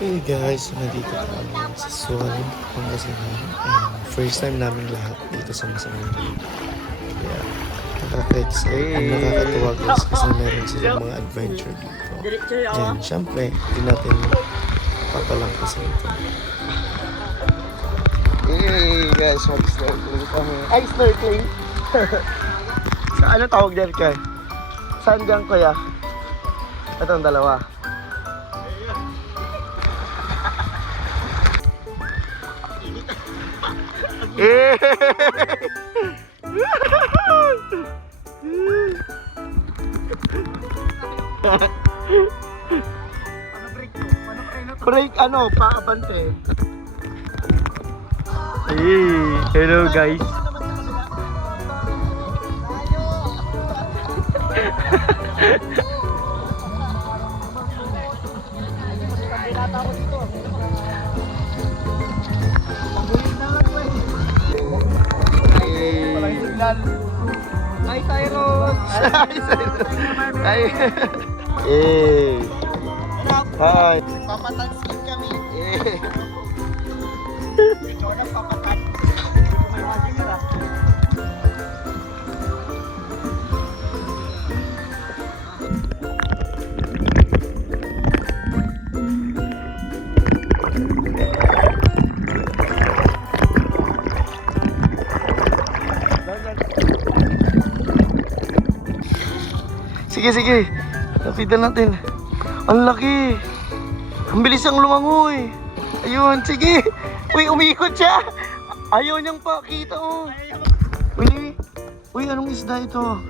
Hey guys, nandito kami sa Suwan, Pangasinan. And first time namin lahat dito sa Masamang. Kaya nakaka-excite and nakakatuwa guys kasi meron silang mga adventure dito. And syempre, hindi natin papalangkasin ito. Hey guys, mag-snorkeling kami. Ay, snorkeling! Sa ano tawag dyan kay? Saan dyan kuya? Ito ang dalawa. Eh! Break ano, paabante. Hey, hello guys. Hi, Cyrus! Hi. Hey. Hi. Papatansin kami. Eh. Ikaw na papatan. Hindi ko may makikita. Sige, sige. Lapitan natin. Ang laki. Ang bilis ang lumangoy. Ayun, sige. Uy, umiikot siya. Ayaw niyang pakita, oh. Uy, uy, anong isda ito?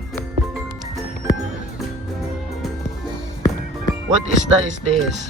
What isda is this?